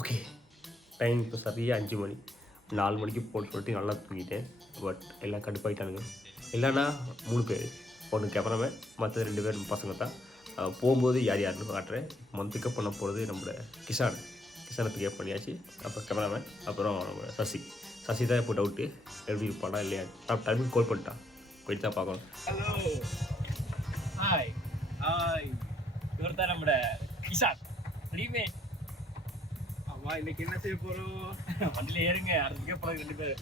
Okay, time இப்போ சரியாக 5 மணி. 4 மணிக்கு போட்டு சொல்லிட்டு நல்லா தூங்கிட்டேன். பட் எல்லாம் கடுப்பாயிட்டானுங்க. இல்லைன்னா 3 பேர், ஒன்று கேமராமேன், மற்ற 2 பேர் பசங்க தான். போகும்போது யார் யாருன்னு காட்டுறேன். பிக்கப் பண்ண போகிறது நம்மளோட கிஷானை பிக்கப் பண்ணியாச்சு. அப்புறம் கேமராமேன், அப்புறம் நம்ம சசி தான் இப்போ டவுட்டு எப்படி இருப்பானா இல்லையா. நான் டைமுக்கு கால் பண்ணிட்டான், போயிட்டு தான் பார்க்கணும். ஹலோ, ஹாய் இவர் தான் நம்மளோட கிஷான் ரீமேட். ஆமா, இன்னைக்கு என்ன செய்ய போறோம்? வண்டியில ஏறுங்க, அதுக்கே போறாங்க 2 பேர்.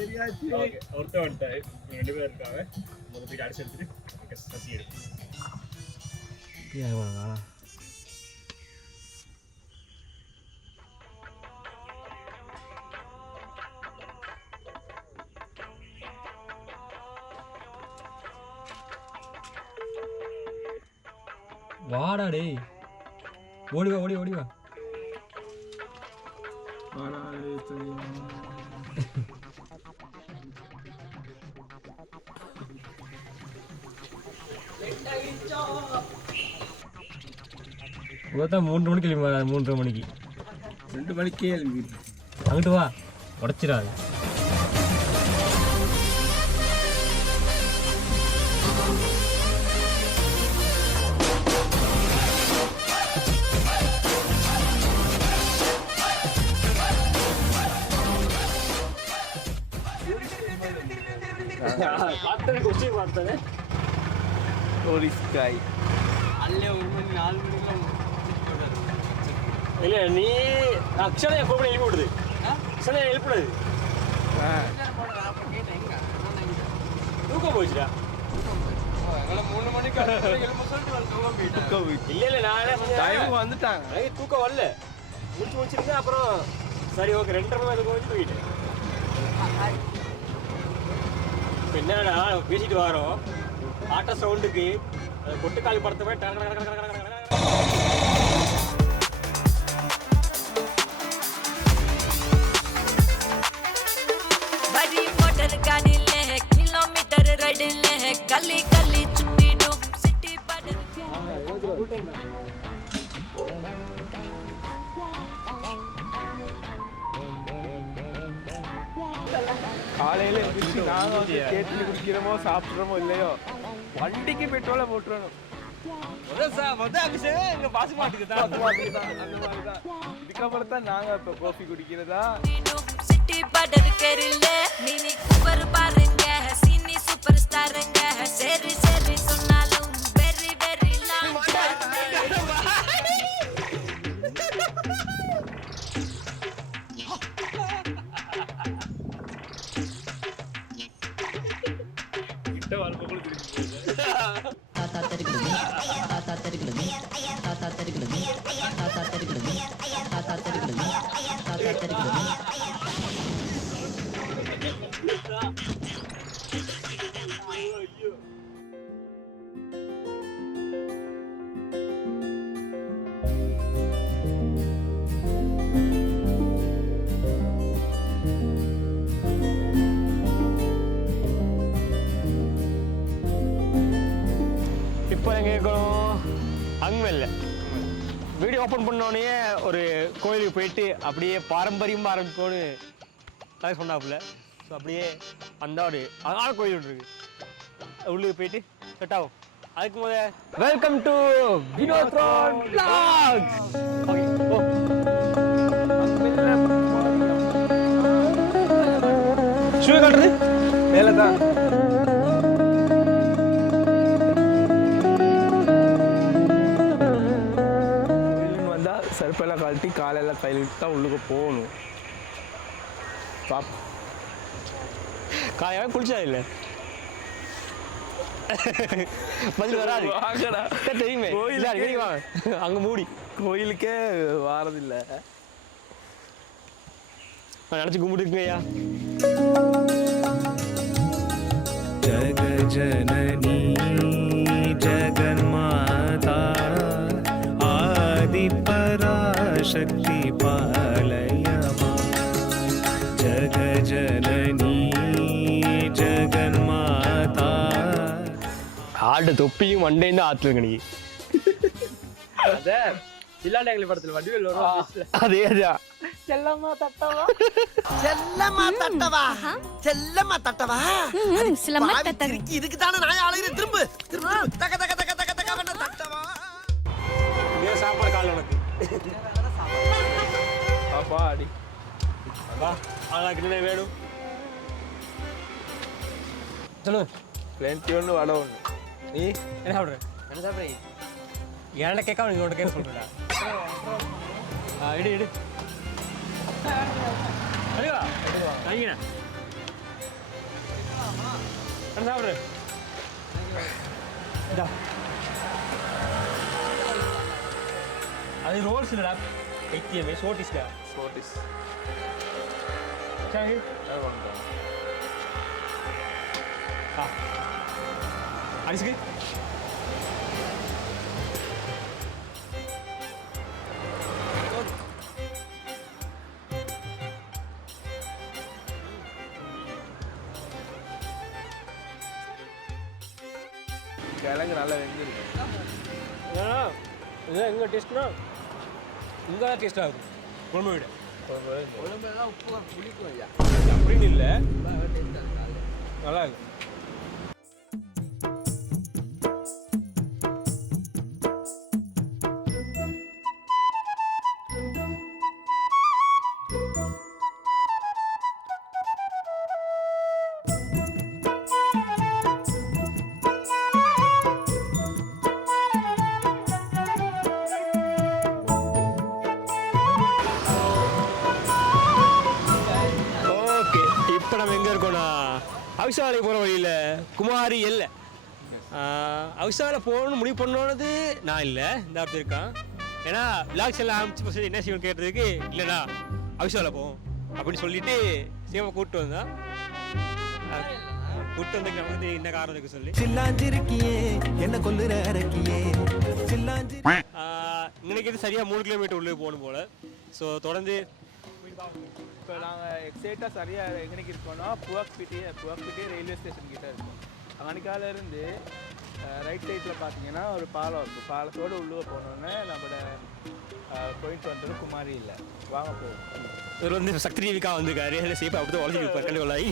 ஏரியாச்சு ஒருத்தர் வந்துட்டாரு, 2 பேர் இருக்காங்க. முதல் போயிட்டு அடிச்சு எடுத்துட்டு சசி எடுத்து வாடா டேய், ஓடி வா. தான் 3 மணிக்கு எழுப்பி 3:30 மணிக்கு 2 மணிக்கே எழுப்பி அங்கிட்டு வா, உடச்சிடாது. பார்த்தேன், கொஸ்டின் பார்த்தேன். ஸ்கை அல்ல 1 மணி 4 மணிக்கெல்லாம் இல்லை, நீ அக்ஷனை எப்போ கூட எழுப்பி விடுது. அக்ஷனை எழுப்பிடுது, தூக்கம் போச்சுடா. 3 மணிக்கு எழுப்ப சொல்லிட்டு இல்லை நான் வந்துட்டாங்க. தூக்கம் வரல, முடிச்சிருந்தேன். அப்புறம் சரி ஓகே 2:30 மணி தூக்கம் வச்சு தூக்கிட்டேன். இப்போ என்னடா பேசிட்டு வரோம், ஆட்ட சவுண்டுக்கு கொட்டுக்கால் படத்தை போய் கிலோமீட்டர் ரைடில் கல்லி சுத்திடும் சிட்டி படு. காலையில எந்திரிச்சு நாங்க வந்து கேட்டில் குடிக்கிறோமோ சாப்பிட்றோமோ இல்லையோ, வண்டிக்கு பெட்ரோலை போட்டுறணும். இதுக்கப்புறம் தான் நாங்க இப்ப காஃபி குடிக்கிறதா. சிட்டி படர் கேரில்ல மினி கூப்பர் பாருங்க, சீனி சூப்பர் ஸ்டாருங்க. சரி சரி சொன்னாலும் வெரி வெரி லாங். இப்போ எங்கே இருக்கணும்? அங்கே வீடியோ ஓப்பன் பண்ணோடனே ஒரு கோயிலுக்கு போயிட்டு அப்படியே பாரம்பரியமாக ஆரம்பிக்கோன்னு தான் சொன்னாப்புல. ஸோ அப்படியே அந்த ஒரு அழகான கோயில் ஒன்று இருக்கு, உள்ளுக்கு போயிட்டு செட் ஆகும். அதுக்கு முதல் welcome to Vinothran vlogs. Okay, ஓ ஷூ காட்டுறது மேலே தான். செருப்பெல்லாம் கழட்டி காலையெல்லாம் கையில் விட்டு தான் உள்ளுக்கு போகணும். காயாவே குளிச்சா இல்லை பதில் வராது. தெரியுமே அங்க மூடி கோயிலுக்கே வாரதில்லை. நினைச்சு கும்பிட்டுருக்கேயா. ஜக ஜனனி ஜகன்மாதா ஆதி பராசக்தி பாலயமா. ஜக ஜனனி ஜகன்மாதா. ஆட்டு தொப்பியும் மண்டையும் தான் ஆத்துல இருக்கு. நீ அத இல்லாண்டங்களி படத்துல வடிவேல் வரும் அதேதான். செல்லம்மா தட்டவா செல்லம்மா தட்டவா செல்லம்மா தட்டவா சிலம்மா பாவி கிறுக்கி, இதுக்கு தானே நான் அலையிறேன். திரும்ப திரும்ப தக தக தக தக தக பண்ண தட்டவா. இதே சாப்பாடு காலை உனக்கு. அப்பா அடி வா, அவனுக்கு என்ன வேணும் சொல்லு. பிளேன்ட்டி ஒன்று வடை ஒன்று. நீ என்ன சாப்பிட்ற? என்ன சாப்பிட்றீங்க? ஏன்டா கேட்க நீங்க உன்ட்ட கேட்க சொல்றா. இடு இடு அடிவா வாங்கினா என்ன சாப்பிட்ற? இதா அது ரோல்ஸ் இல்லடா, வைத்தியமே சோட்டிஸ்டா. சோட்டிஸ் சரி அடிச்சுக்கு கிழங்கு நல்லா வெந்திருக்கு. இதான் எங்கே டேஸ்ட்னா இங்கே தான் டேஸ்ட்டாக இருக்கும் குழம்பு விட. உடம்பெல்லாம் உப்பு புளிக்கும் ஐயா. அப்படின்னு இல்லை, நல்லா இருக்கும். இப்போ நம்ம எங்கே இருக்கோம்னா அவிசாலை போகிற வழியில் குமாரி எல்லை. அவிசாலை போகணும்னு முடிவு பண்ணோன்னது நான் இல்லை, இந்த இடத்துல இருக்கான். ஏன்னா விளாக்ஸ் எல்லாம் ஆரம்பிச்சு ஃபஸ்ட்டு என்ன செய்யணும் கேட்டதுக்கு இல்லைண்ணா அவிசாலை போவோம் அப்படின்னு சொல்லிட்டு சேவை கூப்பிட்டு வந்தான். கூப்பிட்டு வந்து நமக்கு வந்து என்ன காரணம் இருக்கு சொல்லி சில்லாஞ்சிருக்கியே என்ன கொல்லுற அரக்கியே சில்லாஞ்சி இன்னைக்கு இது சரியாக 3 கிலோமீட்டர் உள்ளே போகணும் போல். ஸோ தொடர்ந்து இப்போ நாங்கள் எக்ஸைட்டாக சரியாக எங்கனைக்கு இருக்கோம்னா புவாக்பிட்டி ரயில்வே ஸ்டேஷன் கிட்டே இருக்கோம். அங்கனிக்கால இருந்து ரைட் சைடில் பார்த்தீங்கன்னா ஒரு பாலம் இருக்கும். பாலத்தோடு உள்ளே போனோன்னே நம்மளோட போயிட்டு வந்தது குமாரி இல்லை. வாங்க போவோம். இவர் வந்து சக்தி டிவிக்கா வந்திருக்காரு, சேஃபாக அப்படி தான் உழைச்சி இருப்பார் கண்டுகொள்ளாயி.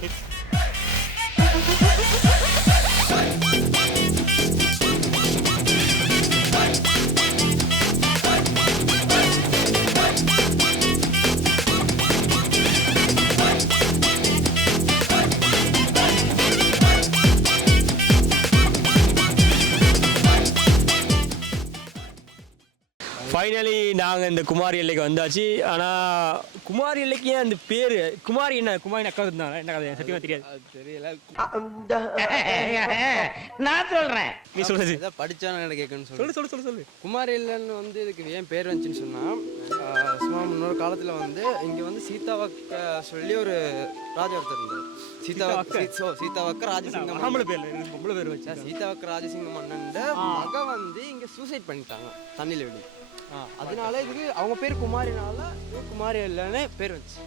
ஃபைனலி நாங்கள் இந்த குமாரி எல்லைக்கு வந்தாச்சு. ஆனால் குமாரி எல்லைக்கு ஏன் அந்த பேர் குமாரி என்ன குமாரி அக்கா இருந்தாங்க என்ன கதை சத்தியமாக தெரியாது. அது தெரியல. நான் சொல்றேன், நீ சொல்லுது ஏதோ படிச்சான கேட்கணும்னு சொல்லு சொல்லு சொல்லு சொல்லு. குமாரி இல்லைன்னு வந்து இதுக்கு ஏன் பேர் வந்துச்சுன்னு சொன்னால், சும்மா முன்னொரு காலத்தில் வந்து இங்கே வந்து சீதாவக்க சொல்லி ஒரு ராஜா ஒருத்தர் இருந்தார். சீதாவக்க ராஜசிங்கம் ஆம்பளை பேர் பொம்பளை பேர் வச்சு சீதாவக்க ராஜசிங்க மன்னன் மக வந்து இங்கே சூசைட் பண்ணிட்டாங்க தண்ணியில் விடி. அதனால இதுக்கு அவங்க பேர் குமாரினால குமாரி இல்லைன்னு பேர் வந்துச்சு.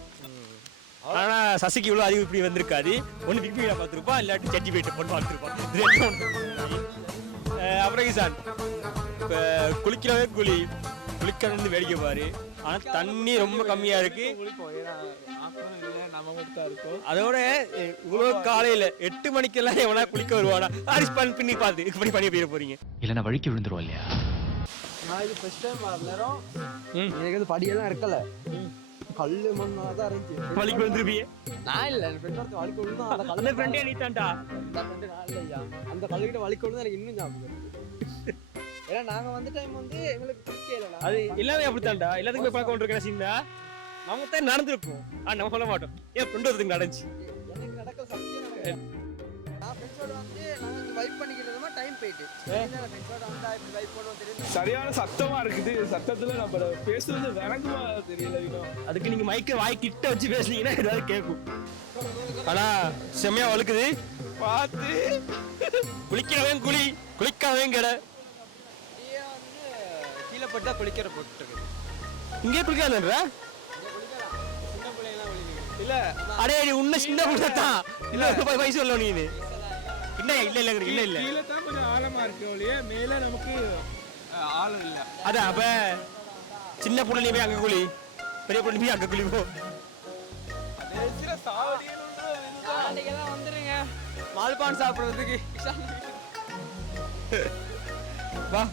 ஆனால் சசிக்கு இவ்வளோ அதிகம் இப்படி வந்திருக்காது. ஒன்று பிக் பிகில் பார்த்துருப்பா, இல்லாட்டி ஜட்ஜி போயிட்டு பொண்ணு பார்த்துருப்பான். அப்புறம் கிசான் இப்போ குளிக்கிறவே குளிக்கிறது வேடிக்கை பாரு. ஆனால் தண்ணி ரொம்ப கம்மியாக இருக்கு. குளிப்போம், ஏன்னா ஆஃப்டர்நூன் இல்லை, நம்ம மட்டும் தான் இருக்கோம். அதோட இவ்வளோ காலையில் 8 மணிக்கெல்லாம் எவனா குளிக்க வருவானா ஹாரிஸ் பண்ணி பார்த்து இது பண்ணி போயிட போறீங்க. இல்லைன்னா வழிக்கு விழுந்துருவோம் இல்லையா? நான் இது ஃபர்ஸ்ட் டைம் வர நேரம் எனக்கு வந்து படியெல்லாம் இருக்கல, கல்லு மண்ணாக தான் இருந்துச்சு. வழிக்கு வந்துருப்பியே. நான் இல்லை, என் ஃப்ரெண்ட் ஒருத்தர் வலிக்கு விழுந்து அந்த அந்த கல்லு ஃப்ரெண்டே நீத்தான்டா. அந்த ஃப்ரெண்டு நான் இல்லையா, அந்த கல்லுக்கிட்ட வலிக்கு விழுந்து எனக்கு இன்னும் ஞாபகம் இருக்கு. ஏன்னா நாங்கள் வந்த டைம் வந்து எங்களுக்கு பிடிக்கல. அது எல்லாமே அப்படித்தான்டா, எல்லாத்துக்கும் போய் பழக்கம் இருக்கிற சீன்டா. நம்ம தான் நடந்திருக்கும், நம்ம சொல்ல மாட்டோம். ஏன் ஃப்ரெண்டு ஒருத்தருக்கு நடந்துச்சு. எனக்கு நடக்க சத்தியம் நடக்கல. நான் ஃப்ரெண்ட்ஸோட வந்து நாங்கள் இங்கே வைப் பண்ணிக்கிட்டதுமா டைம் போயிட்டு ஃப்ரெண்ட்ஸோட வந்தா இப்படி வைப் பண்ணுவோம் தெரியும். சரியான சத்தமா இருக்குது. சத்தத்துல நம்ம பேசுறது விளங்குமா தெரியல. அதுக்கு நீங்க மைக்க வாய் கிட்ட வச்சு பேசுனீங்கன்னா ஏதாவது கேட்கும். ஆனா செம்மையா வழுக்குது பார்த்து. குளிக்கிறவன் குளிக்காதவன் கடை. அப்படியே வந்து கீழே போட்டா குளிக்கிற போட்டுருக்கு. இங்கே குளிக்காதுன்ற சின்ன பிள்ளைங்களாம் குளிக்கிறேன். இல்ல அடே உன்ன சின்ன புள்ளதான் இல்ல வயசு சொல்ல நீ இல்ல இல்ல இல்ல இல்ல இல்ல கீழே தான் கொஞ்சம் ஆழமா இருக்கு ஒழிய மேல நமக்கு ஆழம் இல்ல. அதான் அப்ப சின்ன பொண்ணு நீ போய் அங்கே குளி, பெரிய பொண்ணு போய் அங்கே குளி போ. நாளைக்கெல்லாம் வந்துருங்க மால்பான் சாப்பிட்றதுக்கு. வா.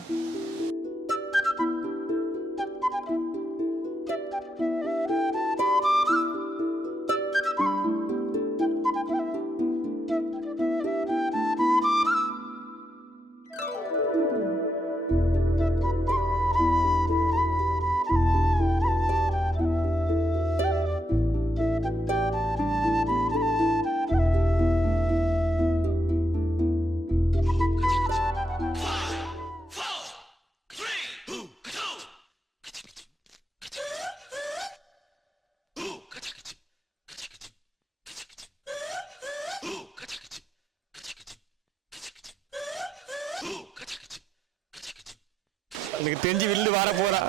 எனக்கு தெரிஞ்சு வில்லு வர போறா.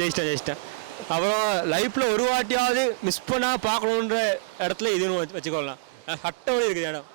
ஜெயிச்சிட்டேன். அப்புறம் லைஃப்ல ஒரு வாட்டியாவது மிஸ் பண்ணா பார்க்கணுன்ற இடத்துல இதுன்னு வச்சுக்கொள்ளலாம். சட்டோடு இருக்குது இடம்.